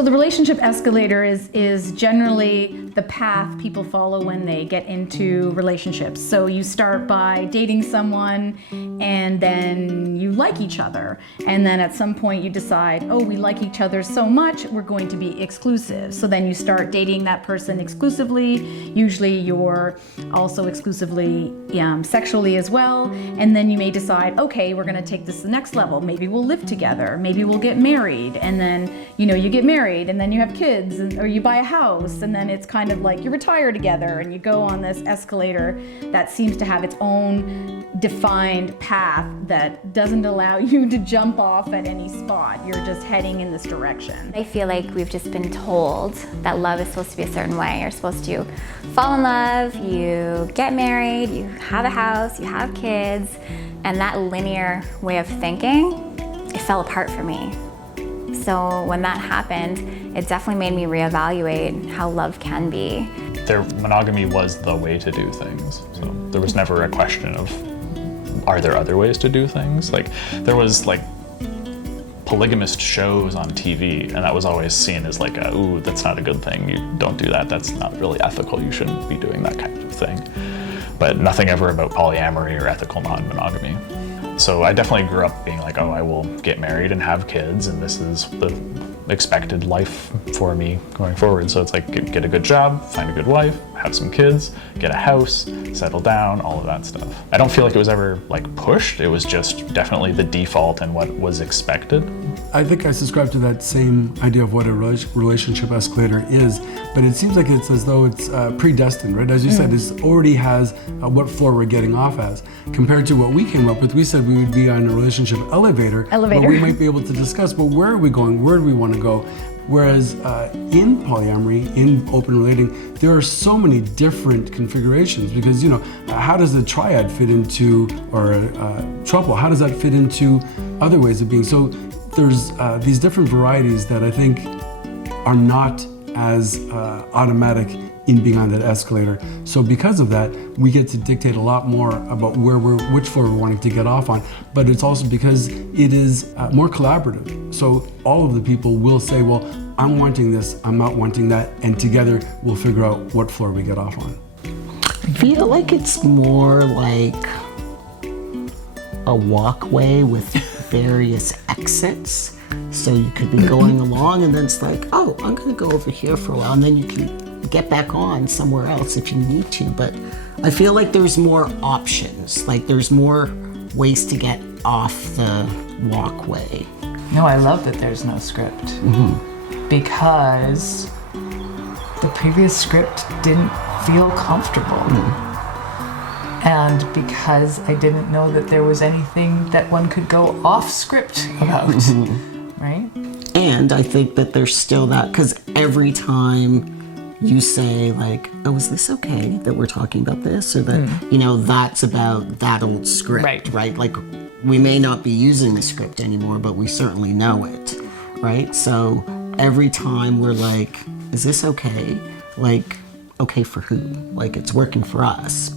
So the relationship escalator is generally the path people follow when they get into relationships. So you start by dating someone and then you like each other. And then at some point you decide, oh, we like each other so much, we're going to be exclusive. So then you start dating that person exclusively. Usually you're also exclusively sexually as well. And then you may decide, okay, we're gonna take this to the next level. Maybe we'll live together. Maybe we'll get married. And then, you get married and then you have kids or you buy a house, and then it's kind of like you retire together and you go on this escalator that seems to have its own defined path that doesn't allow you to jump off at any spot. You're just heading in this direction. I feel like we've just been told that love is supposed to be a certain way. You're supposed to fall in love, you get married, you have a house, you have kids, and that linear way of thinking, it fell apart for me. So when that happened, it definitely made me reevaluate how love can be. Monogamy was the way to do things. So there was never a question of, are there other ways to do things? Like, there was polygamist shows on TV, and that was always seen as like, ooh, that's not a good thing. You don't do that. That's not really ethical. You shouldn't be doing that kind of thing. But nothing ever about polyamory or ethical non-monogamy. So I definitely grew up being like, oh, I will get married and have kids, and this is the expected life for me going forward. So it's like, get a good job, find a good wife, have some kids, get a house, settle down, all of that stuff. I don't feel like it was ever pushed. It was just definitely the default and what was expected. I think I subscribe to that same idea of what a relationship escalator is, but it seems like it's as though it's pre-destined, right? As you said, it already has what floor we're getting off as. Compared to what we came up with, we said we would be on a relationship elevator. Where we might be able to discuss, well, where are we going? Where do we want to go? Whereas in polyamory, in open relating, there are so many different configurations because, how does a triad fit into, or a throuple, how does that fit into other ways of being? So there's these different varieties that I think are not as automatic in being on that escalator. So because of that, we get to dictate a lot more about which floor we're wanting to get off on, but it's also because it is more collaborative. So all of the people will say, well, I'm wanting this, I'm not wanting that, and together we'll figure out what floor we get off on. I feel like it's more like a walkway with various exits. So you could be going along and then it's like, oh, I'm gonna go over here for a while, and then you can get back on somewhere else if you need to. But I feel like there's more options, like there's more ways to get off the walkway. No, I love that there's no script because the previous script didn't feel comfortable. And because I didn't know that there was anything that one could go off script about, right? And I think that there's still that, because every time you say like, oh, is this okay that we're talking about this? Or that, that's about that old script, right? Like, we may not be using the script anymore, but we certainly know it, right? So every time we're like, is this okay? Like, okay for who? Like, it's working for us.